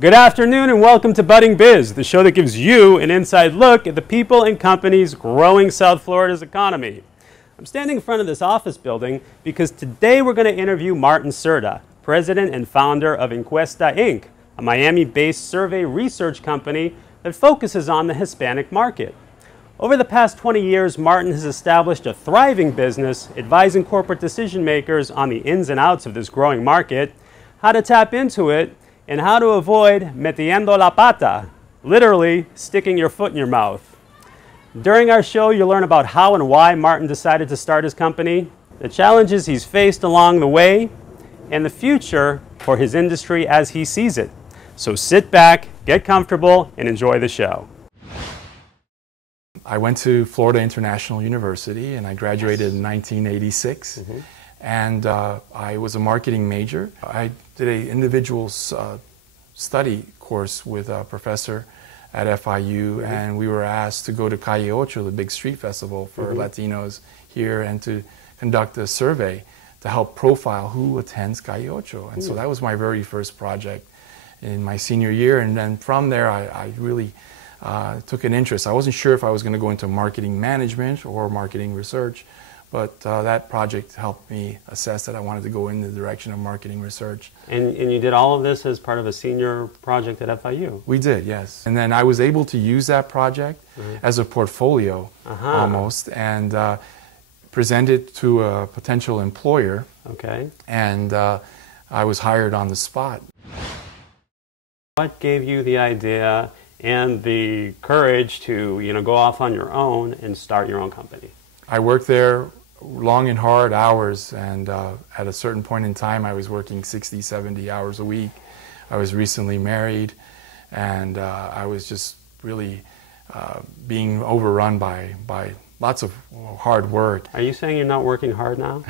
Good afternoon and welcome to Budding Biz, the show that gives you an inside look at the people and companies growing South Florida's economy. I'm standing in front of this office building because today we're going to interview Martin Cerda, president and founder of Encuesta, Inc., a Miami-based survey research company that focuses on the Hispanic market. Over the past 20 years, Martin has established a thriving business advising corporate decision makers on the ins and outs of this growing market, how to tap into it, and how to avoid metiendo la pata, literally sticking your foot in your mouth. During our show, you'll learn about how and why Martin decided to start his company, the challenges he's faced along the way, and the future for his industry as he sees it. So sit back, get comfortable, and enjoy the show. I went to Florida International University and I graduated in 1986. And I was a marketing major. I did an individual study course with a professor at FIU, and we were asked to go to Calle Ocho, the big street festival for Latinos here, and to conduct a survey to help profile who attends Calle Ocho. And so that was my very first project in my senior year. And then from there, I really took an interest. I wasn't sure if I was going to go into marketing management or marketing research, but that project helped me assess that I wanted to go in the direction of marketing research. And you did all of this as part of a senior project at FIU? We did, yes. And then I was able to use that project as a portfolio almost, and present it to a potential employer. Okay. And I was hired on the spot. What gave you the idea and the courage to go off on your own and start your own company? I worked there long and hard hours, and at a certain point in time I was working 60, 70 hours a week. I was recently married, and I was just really being overrun by lots of hard work. Are you saying you're not working hard now?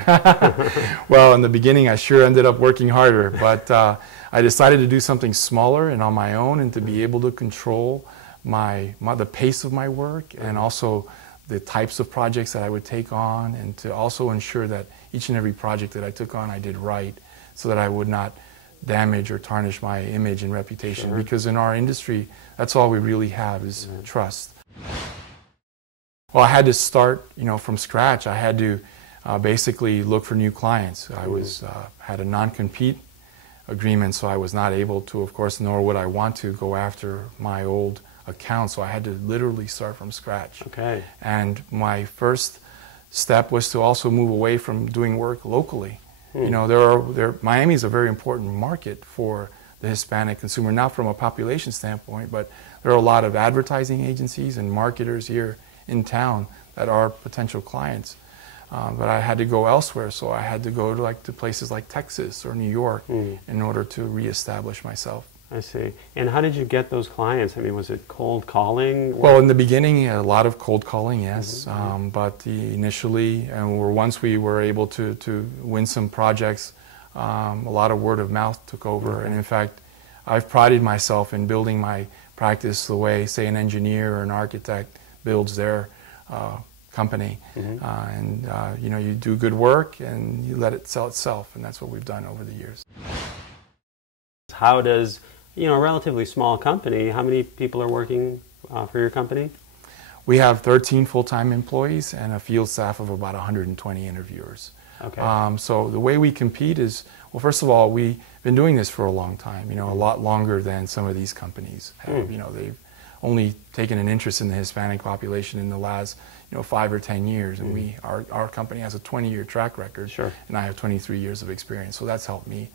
Well, in the beginning I sure ended up working harder, but I decided to do something smaller and on my own, and to be able to control the pace of my work, and also the types of projects that I would take on, and to also ensure that each and every project that I took on I did right, so that I would not damage or tarnish my image and reputation. Because in our industry, that's all we really have is trust. Well, I had to start, from scratch. I had to basically look for new clients. I had a non-compete agreement, so I was not able to, of course, nor would I want to go after my old account, so I had to literally start from scratch. Okay. And my first step was to also move away from doing work locally. Miami is a very important market for the Hispanic consumer, not from a population standpoint, but there are a lot of advertising agencies and marketers here in town that are potential clients. But I had to go elsewhere, so I had to go to places like Texas or New York in order to reestablish myself. I see. And how did you get those clients? I mean, was it cold calling? Well, in the beginning, a lot of cold calling, yes. But initially, once we were able to win some projects, a lot of word of mouth took over. And in fact, I've prided myself in building my practice the way, say, an engineer or an architect builds their company. You do good work and you let it sell itself, and that's what we've done over the years. How does a relatively small company, how many people are working for your company? We have 13 full-time employees and a field staff of about 120 interviewers. Okay. So the way we compete is, well, first of all, we've been doing this for a long time, a lot longer than some of these companies have. They've only taken an interest in the Hispanic population in the last 5 or 10 years, and our company has a 20-year track record, and I have 23 years of experience, so that's helped me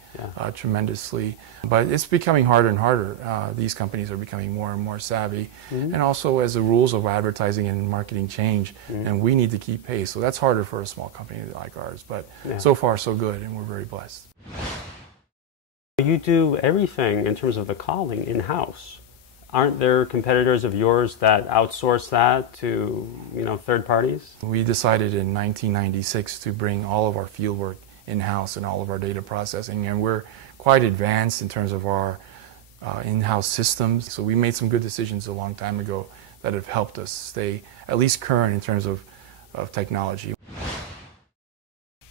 tremendously. But it's becoming harder and harder. These companies are becoming more and more savvy, and also as the rules of advertising and marketing change, and we need to keep pace, so that's harder for a small company like ours, but so far so good, and we're very blessed. You do everything in terms of the calling in-house. Aren't there competitors of yours that outsource that to, third parties? We decided in 1996 to bring all of our fieldwork in-house and all of our data processing, and we're quite advanced in terms of our in-house systems. So we made some good decisions a long time ago that have helped us stay at least current in terms of technology.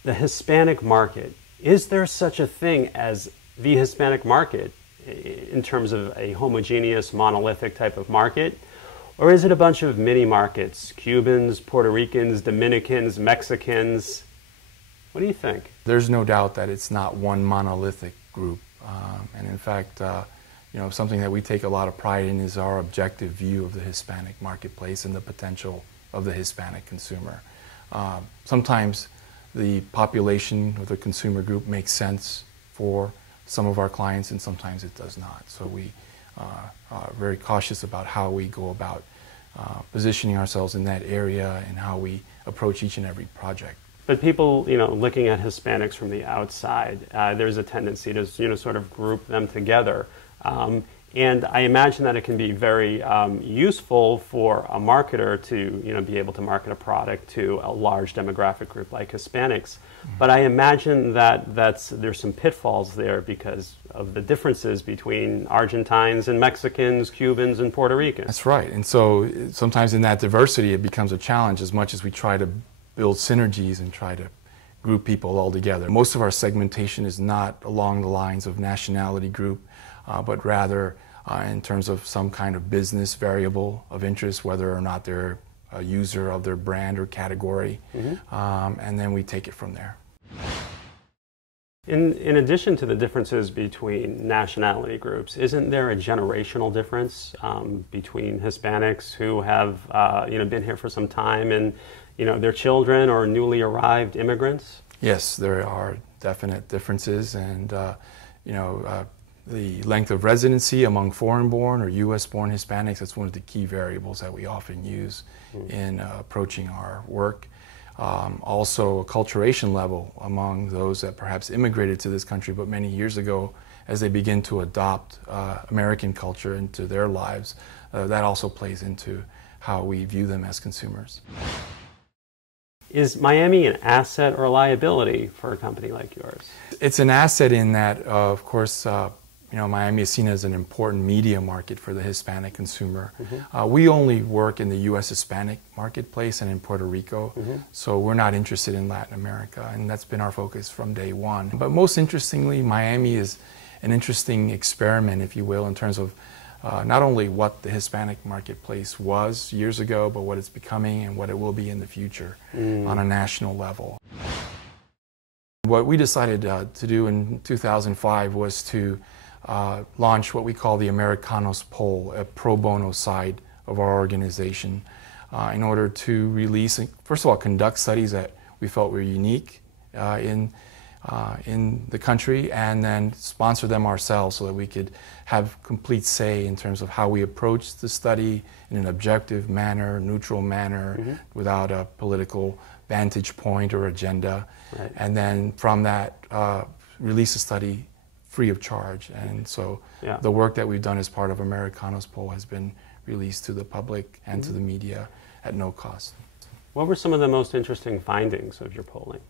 The Hispanic market. Is there such a thing as the Hispanic market? in terms of a homogeneous, monolithic type of market? Or is it a bunch of mini markets, Cubans, Puerto Ricans, Dominicans, Mexicans? What do you think? There's no doubt that it's not one monolithic group. And in fact, something that we take a lot of pride in is our objective view of the Hispanic marketplace and the potential of the Hispanic consumer. Sometimes the population or the consumer group makes sense for some of our clients, and sometimes it does not. So we are very cautious about how we go about positioning ourselves in that area and how we approach each and every project. But people, looking at Hispanics from the outside, there's a tendency to, sort of group them together. And I imagine that it can be very useful for a marketer to, be able to market a product to a large demographic group like Hispanics. But I imagine that there's some pitfalls there because of the differences between Argentines and Mexicans, Cubans and Puerto Ricans. That's right. And so sometimes in that diversity, it becomes a challenge as much as we try to build synergies and try to group people all together. Most of our segmentation is not along the lines of nationality group, but rather in terms of some kind of business variable of interest, whether or not they're a user of their brand or category, and then we take it from there. In addition to the differences between nationality groups, isn't there a generational difference between Hispanics who have been here for some time and their children or newly arrived immigrants? Yes, there are definite differences, and the length of residency among foreign-born or U.S.-born Hispanics, that's one of the key variables that we often use in approaching our work. Also, acculturation level among those that perhaps immigrated to this country but many years ago, as they begin to adopt American culture into their lives, that also plays into how we view them as consumers. Is Miami an asset or a liability for a company like yours? It's an asset in that, of course, Miami is seen as an important media market for the Hispanic consumer. We only work in the U.S. Hispanic marketplace and in Puerto Rico, so we're not interested in Latin America, and that's been our focus from day one. But most interestingly, Miami is an interesting experiment, if you will, in terms of not only what the Hispanic marketplace was years ago, but what it's becoming and what it will be in the future on a national level. What we decided to do in 2005 was to launch what we call the Americanos Poll, a pro bono side of our organization, in order to release, first of all, conduct studies that we felt were unique in the country, and then sponsor them ourselves so that we could have complete say in terms of how we approach the study in an objective manner, neutral manner, without a political vantage point or agenda. Right. And then from that, release a study free of charge. And so the work that we've done as part of Americanos Poll has been released to the public and to the media at no cost. What were some of the most interesting findings of your polling?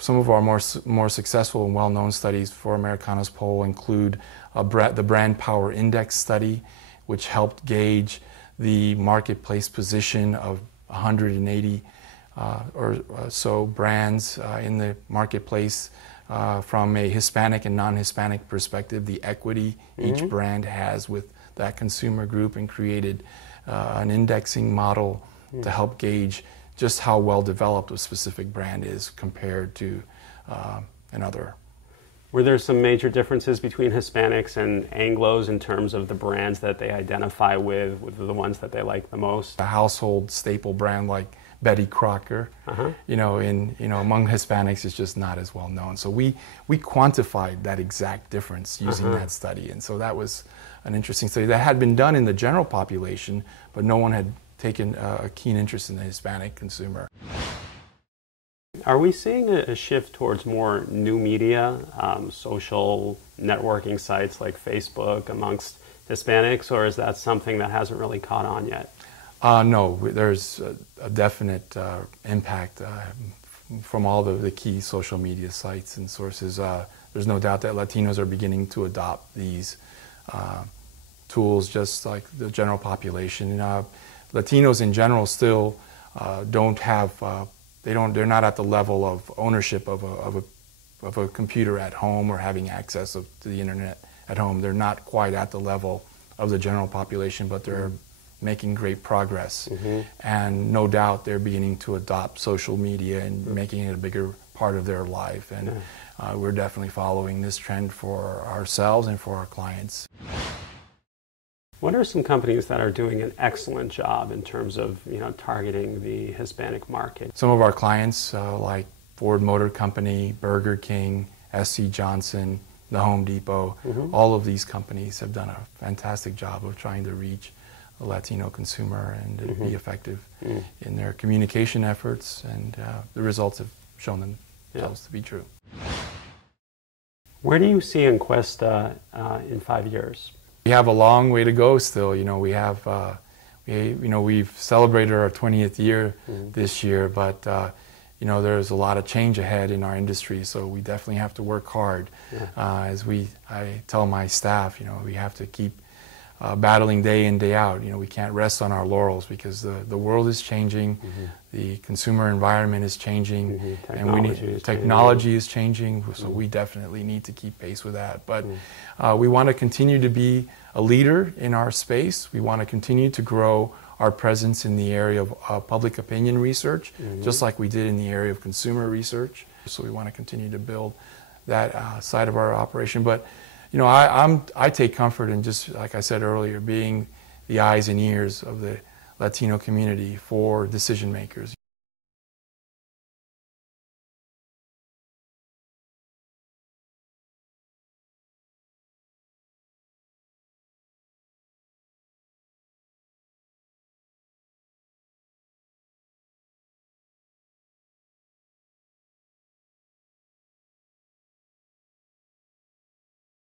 Some of our more successful and well-known studies for Americanos Poll include the Brand Power Index study, which helped gauge the marketplace position of 180 or so brands in the marketplace from a Hispanic and non-Hispanic perspective, the equity each brand has with that consumer group, and created an indexing model to help gauge just how well developed a specific brand is compared to another. Were there some major differences between Hispanics and Anglos in terms of the brands that they identify with the ones that they like the most? A household staple brand like Betty Crocker, among Hispanics is just not as well known. So we quantified that exact difference using that study, and so that was an interesting study that had been done in the general population, but no one had taken a keen interest in the Hispanic consumer. Are we seeing a shift towards more new media, social networking sites like Facebook amongst Hispanics, or is that something that hasn't really caught on yet? No, there's a definite impact from all the key social media sites and sources. There's no doubt that Latinos are beginning to adopt these tools just like the general population. Latinos in general still don't have, they're not at the level of ownership of a computer at home or having access to the internet at home. They're not quite at the level of the general population, but they're making great progress. And no doubt they're beginning to adopt social media and making it a bigger part of their life. And we're definitely following this trend for ourselves and for our clients. What are some companies that are doing an excellent job in terms of, targeting the Hispanic market? Some of our clients, like Ford Motor Company, Burger King, SC Johnson, the Home Depot, all of these companies have done a fantastic job of trying to reach the Latino consumer and be effective in their communication efforts, and the results have shown themselves to be true. Where do you see Encuesta in 5 years? We have a long way to go still. We have, we've celebrated our 20th year this year, but there's a lot of change ahead in our industry, so we definitely have to work hard. I tell my staff, we have to keep battling day in, day out. We can't rest on our laurels because the world is changing, the consumer environment is changing, and technology is changing, so we definitely need to keep pace with that. But we want to continue to be a leader in our space. We want to continue to grow our presence in the area of public opinion research, just like we did in the area of consumer research. So we want to continue to build that side of our operation. But I take comfort in, just like I said earlier, being the eyes and ears of the Latino community for decision makers.